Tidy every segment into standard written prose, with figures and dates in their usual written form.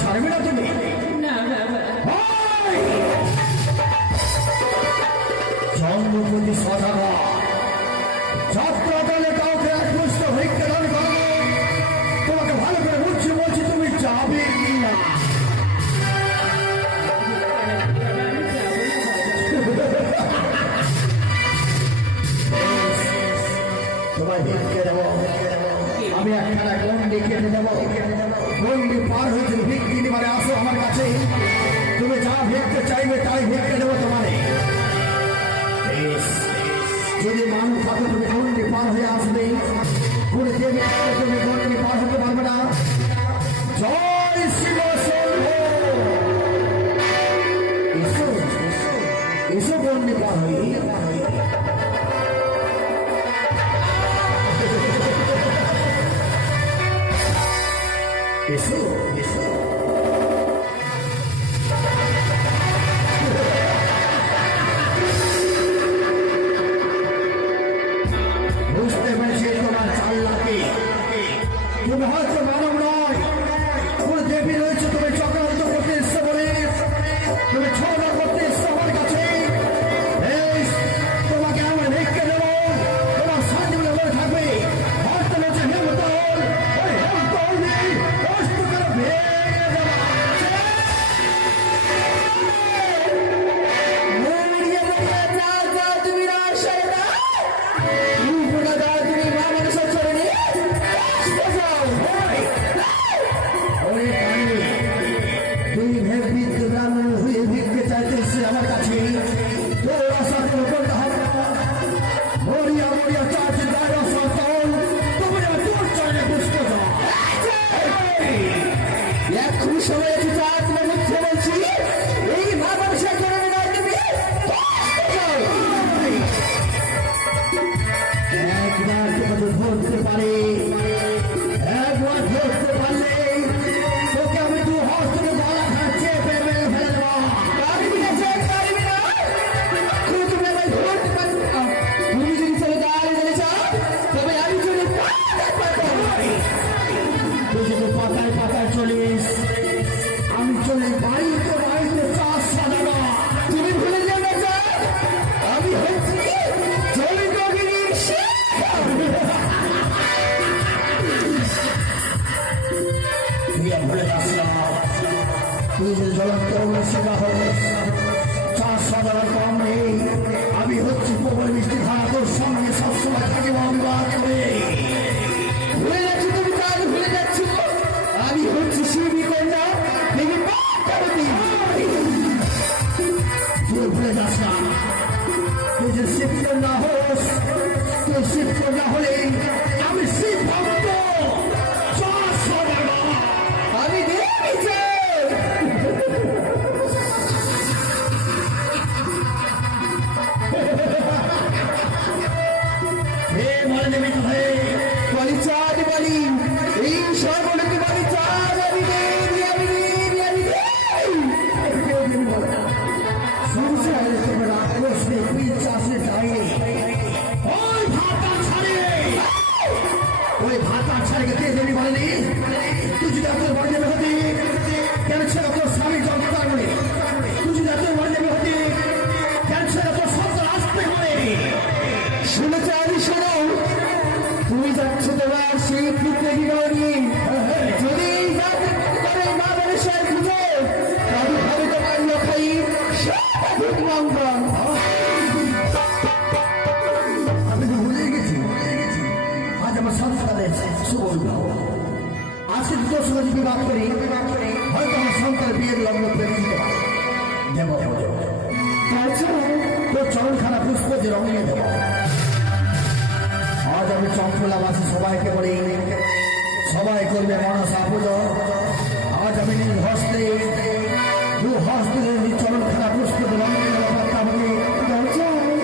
ছাড়বে না তুমি? না বাবা। জন্মপতি সদাগর যাত্রাকালে কাউকে একমুষ্ট ভিক্ষে দান করবো। তোমাকে ভালো করে বুঝছি, বলছি তুমি যাবে কি না? তোমায় ভিক্ষে দেবো, আমি একখানা গন্ডি কেটে দেবো। গন্ডি পার হয়েছে ভিক্ষি নিবারে আসো আমার কাছে। তুমি যা ভিক্ষে চাইবে তাই ভিক্ষে দেবো তোমারে। যদি মানুষ থাকে তুমি গন্ডি পার হয়ে আসবে, পুরো দেবী তুমি গন্ডি পার হতে পারবে না। জয় শিব শম্ভু। এসো এসো গন্ডি পার হয়ে। এসো এসো। বুঝতে পেরেছি তোমার চাল্লাকে। তুমি হয়তো মানব নয়, কোন দেবী রয়েছে তুমি চক্রান্ত করতে এসছো বলে তুমি ছড়া করতে এসছো আমার কাছে। তোমাকে আমরা ভিক্ষে দেবো, তোমার শান্তি বলে মনে থাকবে। হয়তো বলছে হেমতল, ওই হেমতল নেই কষ্ট করে ভেঙে দেওয়া। আমার কাছে তোর আশা কোনো করতে হবে না। মরিয়া মরিয়া চাচি দাঁড়া সন্তান তুমি তোর চাইলে বুঝতে যাও। এখন সময় একটু চাচ মুখ্য বলছি এই ভাবার সে করে না তুমি একবার তোমাকে ধরতে পারে, একবার ধরতে পারলে তোকে আমি দু হাত থেকে গলা খাচ্ছে ফেলে ফেলে দেবো। তুমি যদি চলে দাঁড়িয়ে চাও তবে আমি চলে তুই যদি পাতায় পাতায় চলিস, আমি চলে বাড়িতে বাড়িতে চাষ সাজাবো। তুমি ভুলে যাবে আমি হচ্ছি ভুলে যাস না। তুই যে জ্বলন্ত সেবা হোস, চাষ সাজানোর কম নেই। আমি হচ্ছি প্রবল মিষ্টি ধারা, তোর সঙ্গে সবসময় থাকিব অবিবাদ করে। ভুলে যাচ্ছি তুমি, কাজ ভুলে যাচ্ছ। আমি হচ্ছি শিবী কন্যা, তুই ভুলে যাস না। তুই যে শিব কন্যা হোস, তুই শিব কন্যা হলে আমি শিব ভক্ত। আমি ওই ভাতা ছাড়ে কে দেবী বলেনি তুই যদি আপনার বাড়ি যাবে হতে কেন ছেলে তোর স্বামী জন্মদার বলে, তুই যদি আপনার বাড়ি যাবে হতে কেন ছেলে তোর সন্তান আসতে পারে। শুনেছে আমি শোনো, তুমি যাচ্ছ তোমার সেই পুত্রে নিয়ে যদি করে মা মানুষের খুঁজে তবে হবে তোমার লখাই সঠিক মঙ্গল। আমি তো ভুলে গেছি আজ আমার সন্তানের শুভ বিবাহ। আজকে তোর সঙ্গে যদি বিবাহ করি হয়তো আমার সন্তানের বিয়ের লগ্ন পেয়ে দিতে পারে দেব। তোর চরণখানা পুষ্প যে রঙিয়ে দেব। আজ আমি চম্পলাবাসী সবাইকে বলি, সবাই করবে মনসা পুজো। আজ আমি নিজ হস্তে দু হস্তে চরণখানা পুষ্প যে রঙিয়ে দেবো।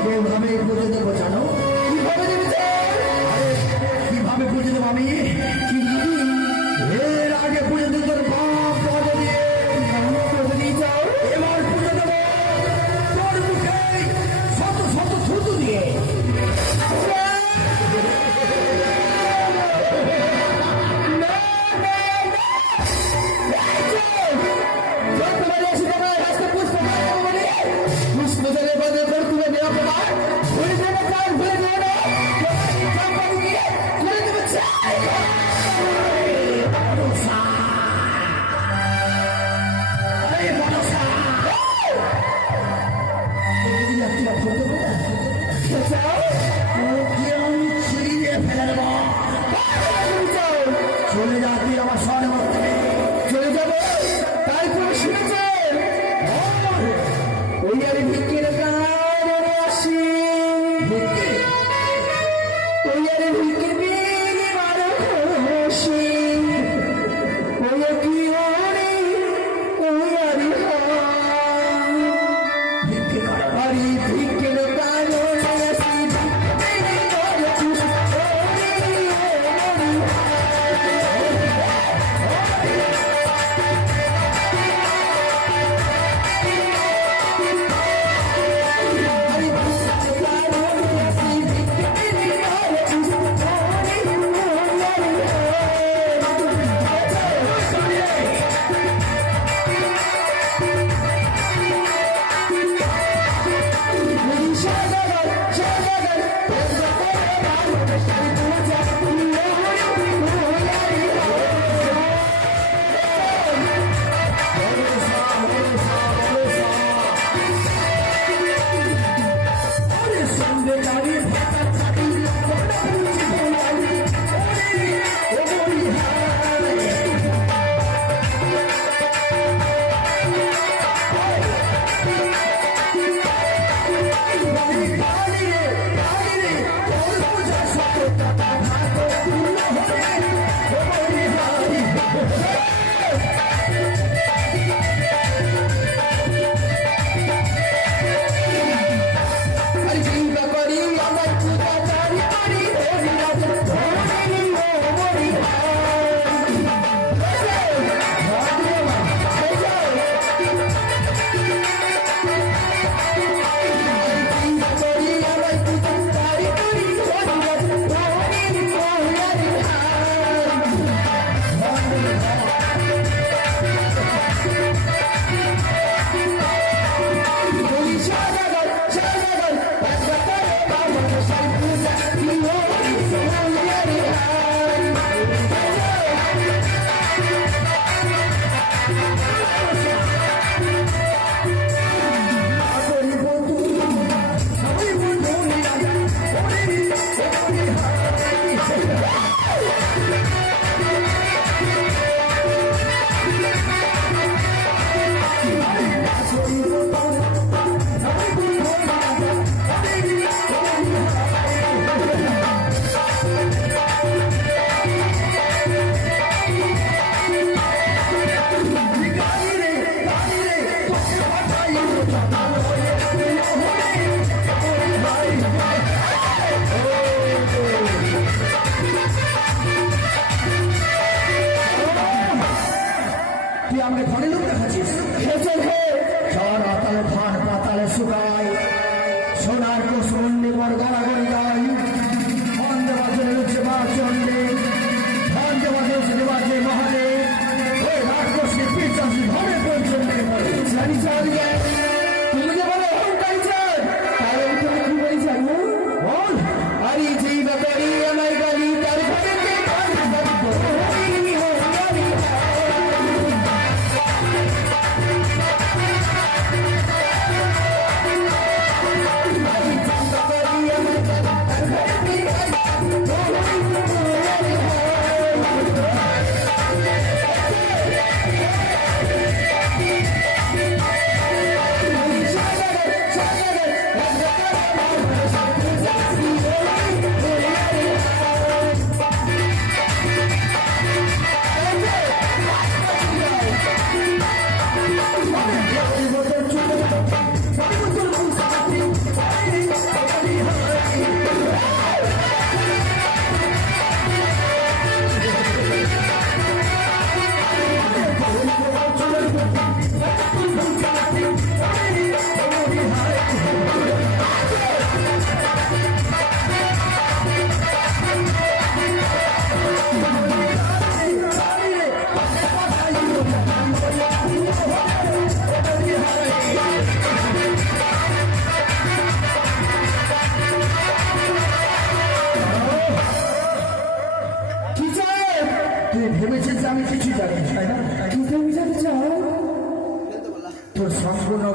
কিভাবে পুজো দেবো জানো? কিভাবে দেবে? কিভাবে পুজো দেবো আমি? এর আগে পুজো দিতে বাপ পদ দিয়ে যাও। এবার পুজো দেবো তোর মুখে শত শত থুতু দিয়ে।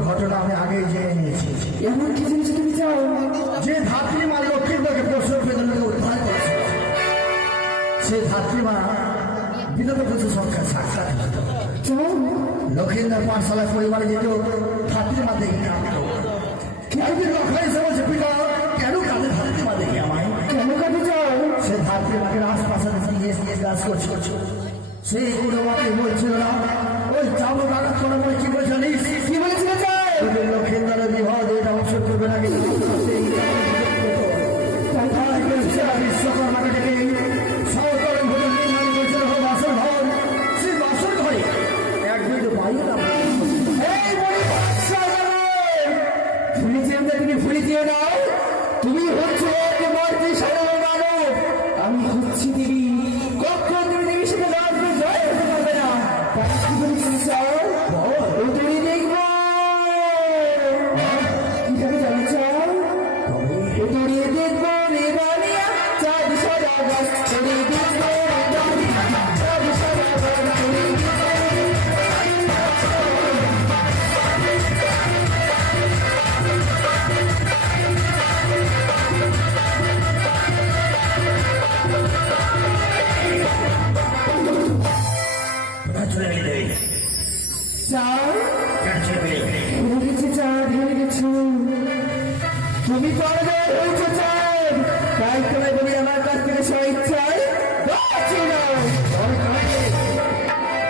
ঘটনা আমি আগেই জেনে নিয়েছি। এমন কি জিনিস তুমি চাও? যে ধাত্রীমা লক্ষ্মীন্দরকে প্রসব বেদনাকে উদ্ধার করেছিল, সে ধাত্রীমা বিধবা পুত্র সংখ্যা সাক্ষাৎ হতো। চাও? লক্ষ্মীন্দর পাঠশালায় পরিবারে যেত, ধাত্রীমা দেখে কাঁদত। একদিন লক্ষ্মণ এসে বলছে, পিতা কেন কাঁদে ধাত্রীমা দেখে আমায়? কেন কাঁদে চাও? সে ধাত্রীমাকে রাজপ্রাসাদে দিয়ে কাজ করছিল। সেই কোনো মাকে বলছিল না, ওই চাবো কাগজ করা বলে কি বলে জানিস? কি বলেছিল চাও? লক্ষ্মীন্দরের বিবাহ এটা অবশ্য করবে না, কিন্তু বিশ্বকর্মাকে ডেকে সহকরণ ভোজন নির্মাণ করেছিল বাসর ঘর। সেই বাসর ঘরে এক দুটো বাইরে এই বড়ি তুমি ভুলে যেও না, তুমি হচ্ছে এক মর্জি সাধারণ মানব, আমি হচ্ছি দেবী। কখন তুমি দেবী সাথে লড়াই জয় হতে পারবে না। তাই কি বলেছি চাও? তুমি দেখবো কিভাবে জানো চাও? দড়িয়ে দেখবো রে বানিয়া চাঁদ সাদা গাছ, দড়িয়ে দেখবো রে বানিয়া চাঁদ সাদা গাছ, দড়িয়ে দেখবো। চলে গেলে চাও? চলে গেলে ভুলে গেছি চাঁদ, ভুলে গেছি তুমি পারবে হয়েছে চাঁদ। তাই তোমায় বলি আমার কাছ থেকে স্বেচ্ছায় বাঁচি না।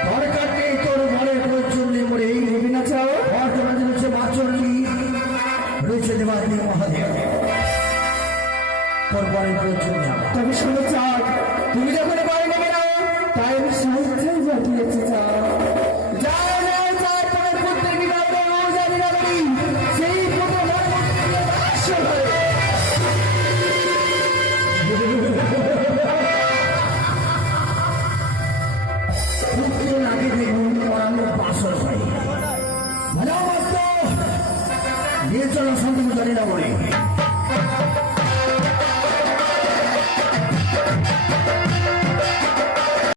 দরকার নেই তোর মনের প্রয়োজন নেই মরে ভেবে না চাও? বর্তমানে রয়েছে মাচরলি, রয়েছে দেবাগ্নি মহাদেব, তোর মনের প্রয়োজন নেই আমার। তবে শোনো চাঁদ, তুমি যখন বাড়ি নেবে না, তাই আমি স্বেচ্ছায় বাঁচিয়েছি চাঁদ। যাও যাও চাঁদ, তোমার পুত্রের বিবাহ জানি না বলি সেই পুত্র আসল হয়। পুত্রের আগে দেখুন আমি বাসর পাই ভালো মাত্র নিয়ে চলো সন্তান জানি না বলে